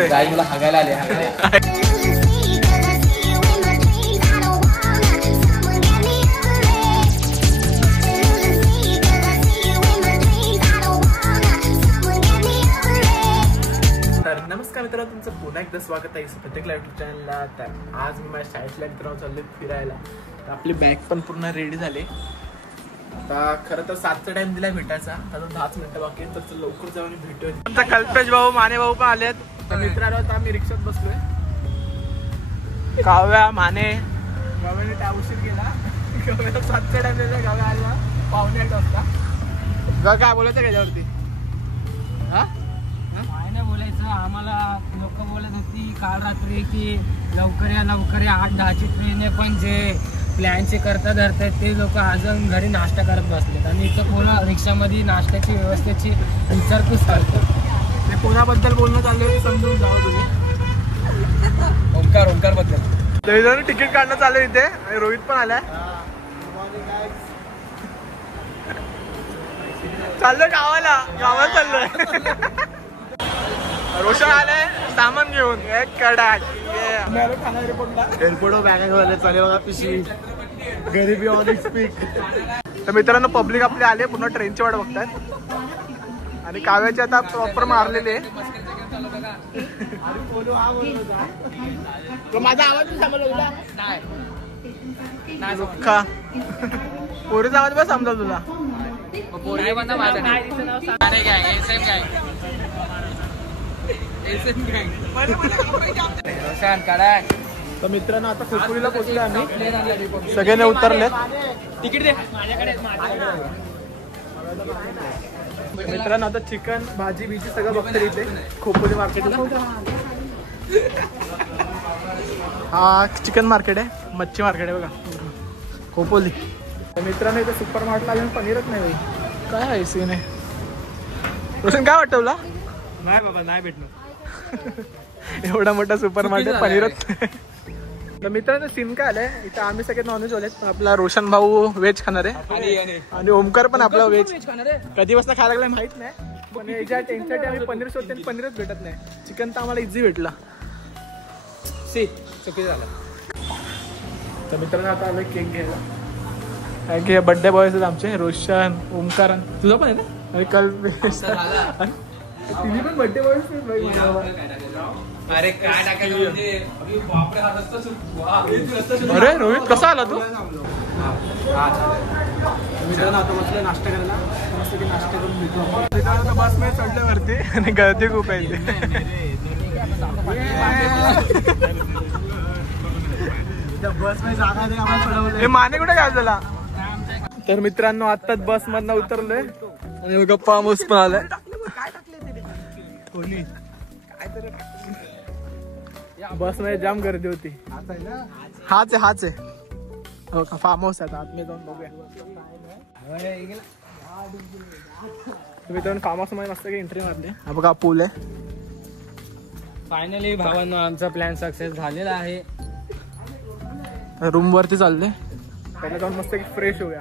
दिसतंय. मला हागायला आले. तर नमस्कार मित्रांनो, तुमचं पुन्हा एकदा स्वागत आहे प्रत्येक युट्यूब चॅनलला. तर आज मी माझ्या शाळेतल्या मित्रांनो चाललोय फिरायला. तर आपली बॅग पण पूर्ण रेडी झाली. आता खरं तर 7चा टाइम दिलाय भेटायचा, अजून 10 मिनिटं बाकी आहेत. तर लवकर जाऊन भेटूया. आमचा कल्पेश भाऊ, माने भाऊ पण आलेत. तर मित्रांनो आता आम्ही रिक्षात बसलोय. काव्या, माने, गावाने त्या उशीर गेला. 7चा टाइम दिला, गाव्या आला 7:45 वाजता. काय बोलायचं त्याच्यावरती? हा काय बोलायचं, आम्हाला लोक बोलत होती काल रात्री की लवकर या 8-10ची ट्रेन आहे, पण जे प्लॅनचे करता धरतात ते लोक अजून घरी नाश्ता करत बसलेत आणि इथं कोणा रिक्षामध्ये नाश्त्याची व्यवस्थेची विचारपूस करतात. कोणाबद्दल बोलणं चाललंय समजून जावं तुम्ही. ओंकार बद्दल तिकीट काढणं चालू इथे आणि रोहित पण आलाय. चाललोय गावाला चाललोय. रोशन आलाय सामान घेऊन. एक कडाक एअरपोर्ट बॅगा घेऊन चालेल बघा पिशवी. गरीबी ऑन स्पीक. तर मित्रांनो, पब्लिक आपले आले, पूर्ण ट्रेनची वाट बघतात आणि काव्याची आता प्रॉपर मारलेले. माझा आवाज दुःखा पोरीचा आवाज बस समजा तुला. तर मित्रांनो, आता खोपोलीला पोहोचलो आम्ही. सगळ्यांनी उतरलेत. तिकीट दे माझ्याकडे. मित्रांनो, आता चिकन भाजी बिजी सगळं बघते इथे खोपोली मार्केटला. हा चिकन मार्केट आहे, मच्छी मार्केट आहे बघा खोपोली. तर मित्रांनो, इथे सुपर मार्केटला आले पनीरच नाही भाई. काय आहे सीन आहे? रोशन काय वाटतं तुला? नाही बाबा, नाही भेटलो. एवढा मोठा सुपर मार्केट पनीरच. तर मित्रांनो, सीन काय आलंय इथं, आम्ही सगळे नॉनव्हेज वाले. पण आपला रोशन भाऊ व्हेज खाणार आहे आणि ओमकार पण आपला व्हेज कधीपासून खायला लागलाय माहित नाही. पण त्यांच्यासाठी आम्ही पनीर शोधते, पनीरच भेटत नाही. चिकन तर आम्हाला इझी भेटला. चुकी झालं. तर मित्रांनो, आता आलोय केक घ्यायला. काय की बर्थडे बॉयज आहेत आमचे, रोशन, ओमकार. तुझा पण आहे ना? आणि कल्पेश. तिन्ही पण बर्थडे बॉयज. अरे काय टाकायचं. अरे रोहित, कसा आला तू? मित्रांनो, आता म्हटलं नाश्ता करायला. मस्त की नाश्ता करून भेटू. मित्रांनो, बस मध्ये चढल्यावरती आणि गर्दी खूप आहे. बस मध्ये जागा दे आम्हाला चढवलं. हे माने कुठे काय झाला? तर मित्रांनो, आत्ताच बस मधनं उतरलोय आणि गप्पा मस्त पण आलाय. बस मध्ये जाम गर्दी होती. हाच आहे हो का, फार्म हाऊस आहे. आत मी जाऊन बघूया. मित्रांनो, फार्म हाऊस मध्ये मस्त काही एंट्री मारली. हा बघा पूल आहे. फायनली भावांनो, आमचा प्लॅन सक्सेस झालेला आहे. रूम वरती चालले. पहिला जाऊन मस्त फ्रेश होऊया.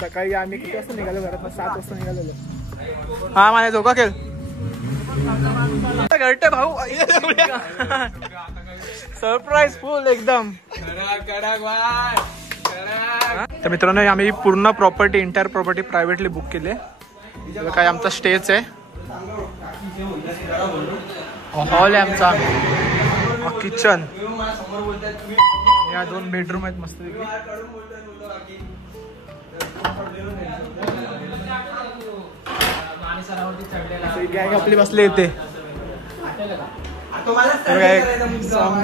सकाळी आम्ही किती वाजता निघालो घरात? 7 वाजता निघालेलो. हा माने झोका खेळ घरटे भाऊ. सरप्राईज फुल एकदम. तर मित्रांनो, आम्ही पूर्ण property, entire property privately book केली. काय आमचा स्टेच आहे, हॉल आहे आमचा, किचन, या 2 बेडरूम आहेत मस्त. गॅंग आपली बसली येते.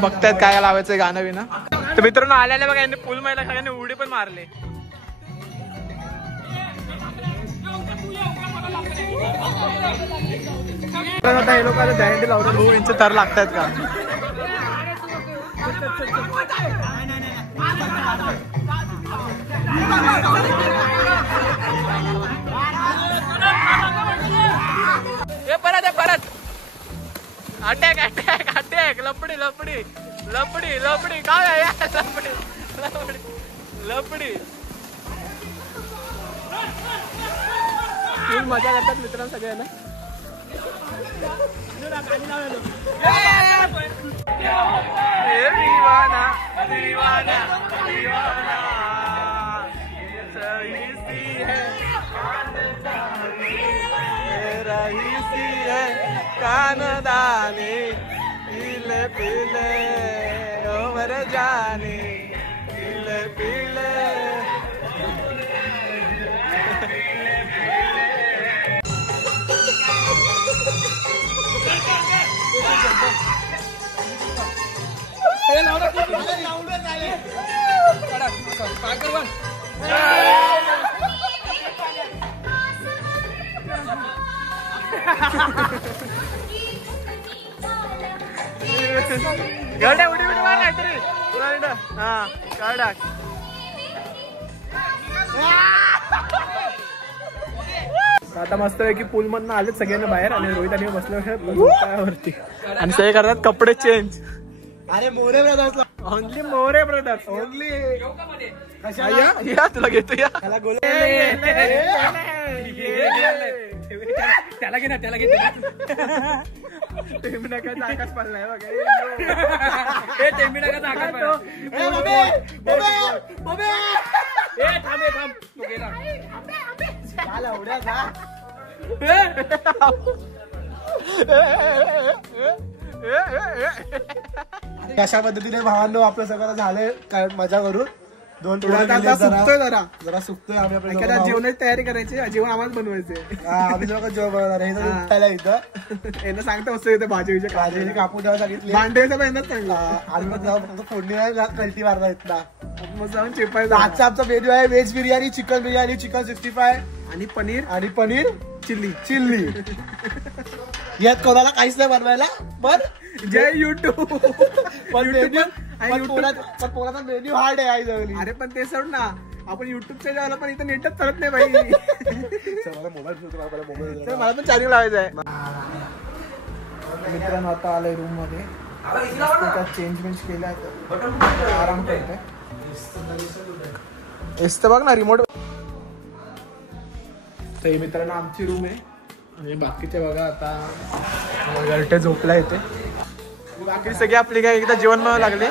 बघतायत काय लावायचं गाणं बिना. तर मित्रांनो, आल्याला बघा यांनी पूल मध्ये सगळ्यांनी उडी पण मारले. आता हे लोक गॅरंटी लावतात भाऊ, यांचे तर लागतायत का? परत अटॅक अटॅक अटॅक. लपडी लपडी लपडी लपडी. काय लपडी लपडी लपडी. फुल मजा करतात मित्रांनो सगळ्यांना. दीवाना दीवाना दीवाना रईसी है रईसी है कानदानी पीले पीले उमर जाने पीले पीले गाड्या उडी उडी मार काहीतरी हा काढा आता मस्त आहे की पूल मधनं आले सगळ्यांना बाहेर आणि रोहित आणि बसलो वरती आणि सगळे करतात कपडे चेंज. अरे More brothers only More brothers only या तुला घेतो या त्याला गोल त्याला घे ना त्याला घे टेंबिनाकाचा आकाश पाडलाय बघा हे टेंबिनाकाचा आकाश पाडला थांबे थांब तू गेला अशा पद्धतीने भावांनो आपलं सगळं झालंय काय मजा करून दोन सुकतोय जरा सुकतोय आम्ही एखाद्या जेवणाची तयारी करायची जेवण आम्हाला बनवायचे आम्ही जेव्हा जेवण बनवणार हे उठायला इथं यांना सांगता मस्त येतं भाजीचे काजळी कापून जेव्हा सांगितले भांड्याचं पण येणार सांगला आणि मग जेव्हा फक्त फोडणी कल्टी मारला इथला मग जाऊन चिपायचं. आजचा आमचा मेन्यू आहे veg biryani, chicken biryani, chicken 65 आणि पनीर चिल्ली यात कोणाला काहीच नाही बनवायला पण जय युट्यूब पोराचा मेन्यू हार्ड आहे आई जवळ. अरे पण ते सोड ना आपण युट्यूबच्या जेवायला पण इथं नेटच चालत नाही बाई. मला पण चार्जिंग लावायचं आहे. मित्रांनो आता आलंय रूम मध्ये चेंज केलाय आराम करतोय. तर बघ ना रिमोट. तर मित्रांनो आमची रूम आहे आणि बाकीचे बघा आता घरटे झोपला येते. बाकी सगळे आपली काय एकदा जेवण बनवायला लागले.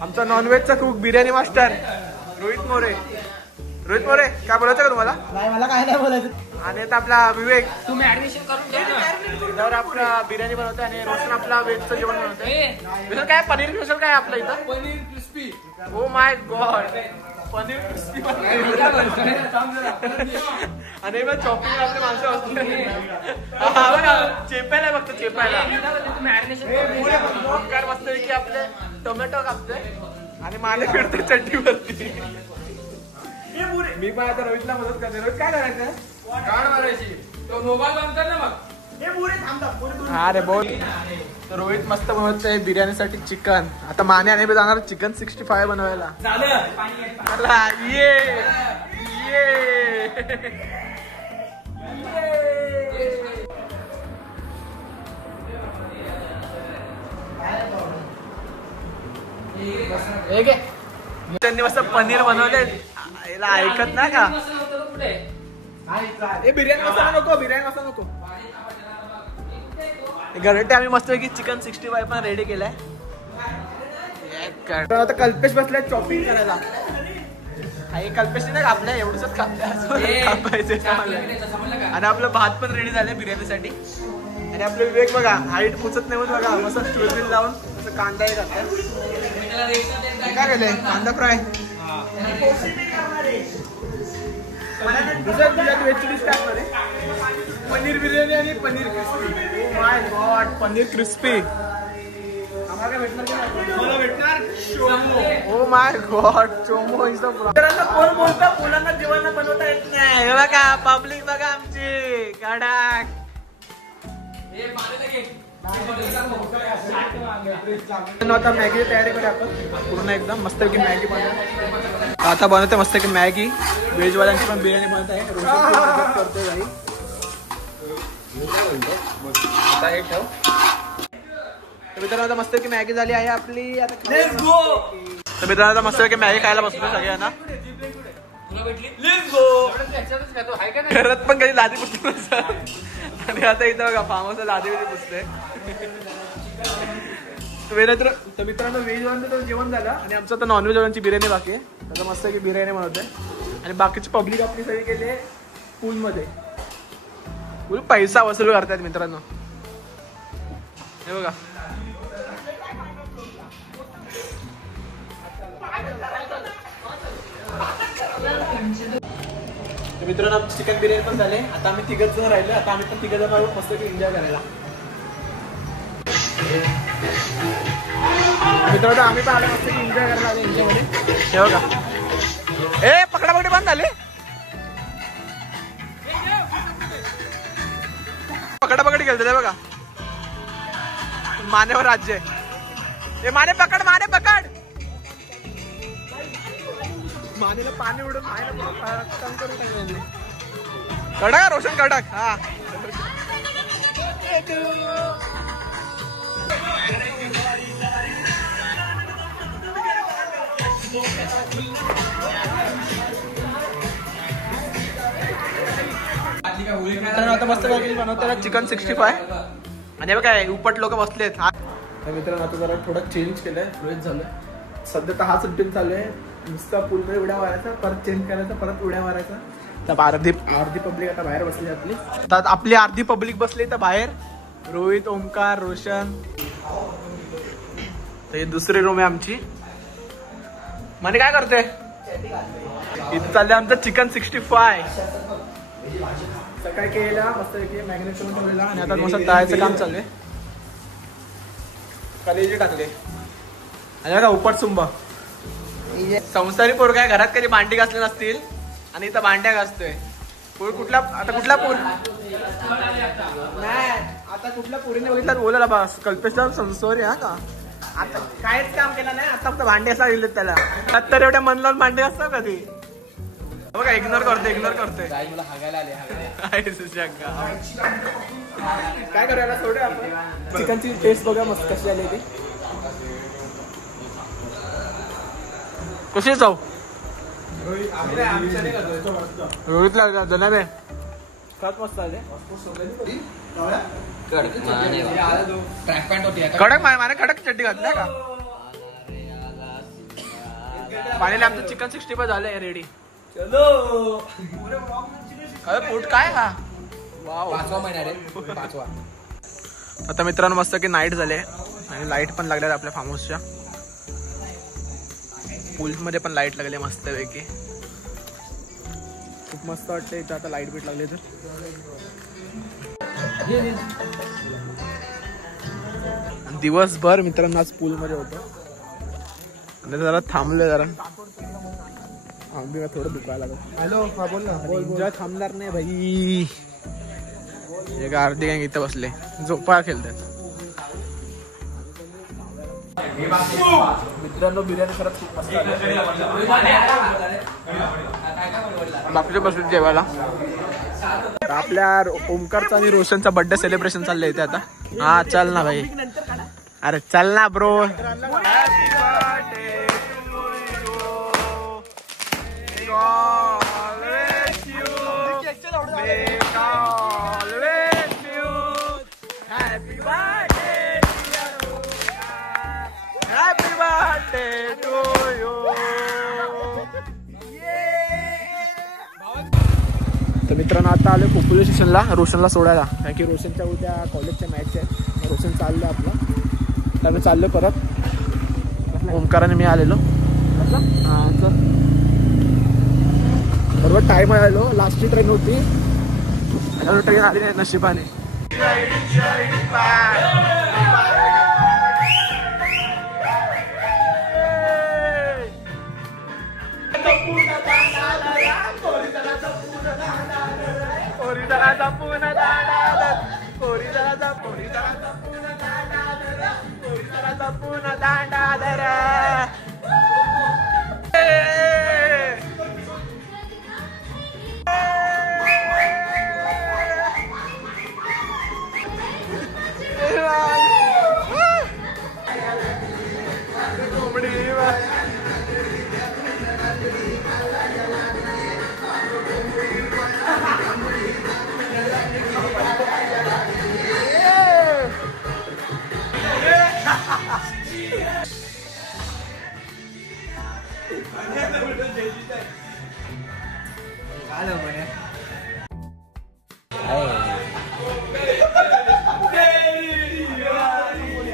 आमचा नॉनव्हेजचा कुक बिर्याणी मास्टर रोहित मोरे काय बोलायचं का तुम्हाला? मला काय नाही बोलायचं. आणि आता आपला विवेक तुम्ही ऍडमिशन करून घ्या त्यावर आपला बिर्याणी बनवतोय आणि रोशन आपला व्हेजचं जेवण बनवतोय. स्पेशल काय पनीर स्पेशल काय आपलं इथं paneer crispy. Oh my god paneer crispy आणि मग चॉपिंग आपले माणसं असते चेपायला फक्त चेपायला मस्त की आपले टोमॅटो कापतोय आणि माने फिरतोय चटणीवरती. मी पण आता रोहितला मदत करते. रोहित काय करायचं गाड मारायची तो मोबाईल बंद कर ना मग. हा रे बोल. तर रोहित मस्त बनवतोय बिर्याणीसाठी चिकन. आता माने आणि जाणार चिकन 65 बनवायला. ये त्यांनी मस्त पनीर बनवले. ऐकत ना का बिर्याणी मसाला नको घरटे आम्ही मस्त की चिकन 65 पण रेडी केलाय. आता कल्पेश बसलाय चॉपिंग करायला. कल्पेश नाही कापलाय एवढंच कापायचं आणि आपलं भात पण रेडी झालंय बिर्याणीसाठी. आणि आपलं विवेक बघा हाईट पुचत नाही म्हणून बघा मस्त स्टूल लावून कांदा हे करतात. काय केलंय कांदा फ्राय. पनीर बिर्याणी आणि paneer crispy. Oh my god paneer crispy भेटणार. ओ माय गॉड चोमो कोण बोलता मुलांना जेवण बनवता येत नाही. हे बघा पब्लिक बघा आमची कडक. आता मॅगी तयारी करूया आपण पूर्ण एकदम मस्त की मॅगी बनवूया. आता बनवते मस्त की मॅगी. व्हेजवाल्यांची पण बिर्याणी बनवत आहे. करतोय काही आता हे ठेव. मित्रांनो आता मस्त की मॅगी झाली आहे आपली. आता तर मित्रांनो आता मस्त की मॅगी खायला बसलो सगळ्यांना. घरात पण काही लादी पुसतो आणि आता इथं बघा फार्म हाऊस लादी बिदी पुसते. तर मित्रांनो व्हेज वाल्यांचं जेवण झालं आणि आमचं आता नॉनव्हेज वाल्यांची बिर्याणी बाकी आहे. त्याचा मस्त की बिर्याणी बनवते आणि बाकीची पब्लिक आपली सगळी केली पूलमध्ये. पूल पैसा वसूल करतात मित्रांनो. हे बघा मित्रांनो आमची चिकन बिर्याणी पण झाले. आता आम्ही तिघच जण राहिलो. आता आम्ही पण तिघ जण आहोत मस्त की एन्जॉय करायला. मित्रांनो आम्ही पण आलो मस्त की एन्जॉय करायला आलो एन्जॉय मध्ये. हे बघा ए पकडापकडी बंद झाली. पकडापकडी खेळते ते बघा. मानेवर राज्य आहे. ए माने पकड माने पकड. मानेला पाणी उडून कडक रोशन कडक. हा आता मस्त बनवतात चिकन 65 आणि काय उपट लोक बसलेत. मित्रांनो आता जरा थोडं चेंज केलंय. रोज झालं सध्या तर हाच रुटीन चालू आहे. नुसता पूलमध्ये उड्या मारायचा परत चेंज करायचा परत उड्या मारायचा. तर अर्धी पब्लिक आता बाहेर बसली आपली. तर आपली अर्धी पब्लिक बसली तर बाहेर. रोहित ओमकार रोशन. तर ही दुसरी रूम आहे आमची. म्हणजे काय करते इथं चाललंय आमचं चिकन 65. सकाळी केलेला मस्त मॅग्नेशन ठेवलेला आणि आता मस्त तळायचं काम चालू आहे. कलेजी टाकले आणि बघा उपट सुंबा. संसारी पोर काय घरात कधी भांडी घासले नसतील आणि इथं भांड्या घासतोय. पूल कुठला आता कुठला पूल नाही आता कुठल्या पोरीने बघितलं बोलायला बस कल्पेशला संसोरी. हा का आता कायच काम केलं नाही. आता फक्त भांडे असला दिलेत त्याला. तर एवढ्या मन लावून भांडे असतात कधी बघा. इग्नोर करतोय काय करायला सोडूया आपण. चिकनची टेस्ट बघा मस्त कशी आली ती. कशी जाऊ रोहितला जनाबे खत मस्त आले. कडक माने कडक चड्डी घातल्या का पाणीला. आमचं चिकन 65 झालंय रेडी. पोट काय हा वाव 5वा महिना रे 5वा. आता मित्रांनो मस्त की नाईट झाले आणि लाईट पण लागल्या आपल्या फार्म हाऊसच्या. पूल मध्ये पण लाईट लागले मस्त पैकी. खूप मस्त वाटतं इथं आता लाईट बीट लागले तर. दिवसभर मित्रांनो आज पूल मध्ये होतो आणि जरा थांबले जरा. आम्ही थोडं दुखायला लागलं. हॅलो हा बोल ना. एन्जॉय थांबणार नाही भाई. एक अर्धी गँग इथं बसले झोपा खेळतात. मित्रांनो बिर्याणी खरंच खूप मस्त आली. बाकीचे बसून जेवायला. आपल्या ओमकारचा आणि रोशनचा बर्थडे सेलिब्रेशन चाललंय इथे आता. हा चल ना भाई. अरे चल ना ब्रो. तर मित्रांनो आता आलो पोलीस स्टेशनला रोशनला सोडायला. कारण की रोशनच्या उद्या कॉलेजच्या मॅच आहे. रोशन चाललं आपलं. तर आम्ही चाललो परत. ओमकाराने मी आलेलो. हां तर बरोबर टाईम आलो. लास्टची ट्रेन होती. ट्रेन आली नाही नशिबाने.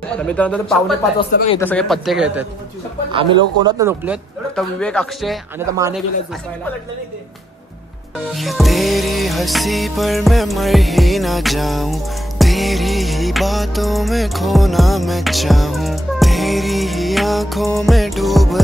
तर मित्रांनो 4:45 वाजता बघा इथं सगळे पत्ते खेळतात. आम्ही लोक कोणात झोपलेत, फक्त विवेक, अक्षय आणि आता माने गेले झोपायला. ये तेरी हंसी पर मैं मर ही ना जाऊं, तेरी ही बातों में खोना मैं चाहूं, तेरी ही आंखों में डूब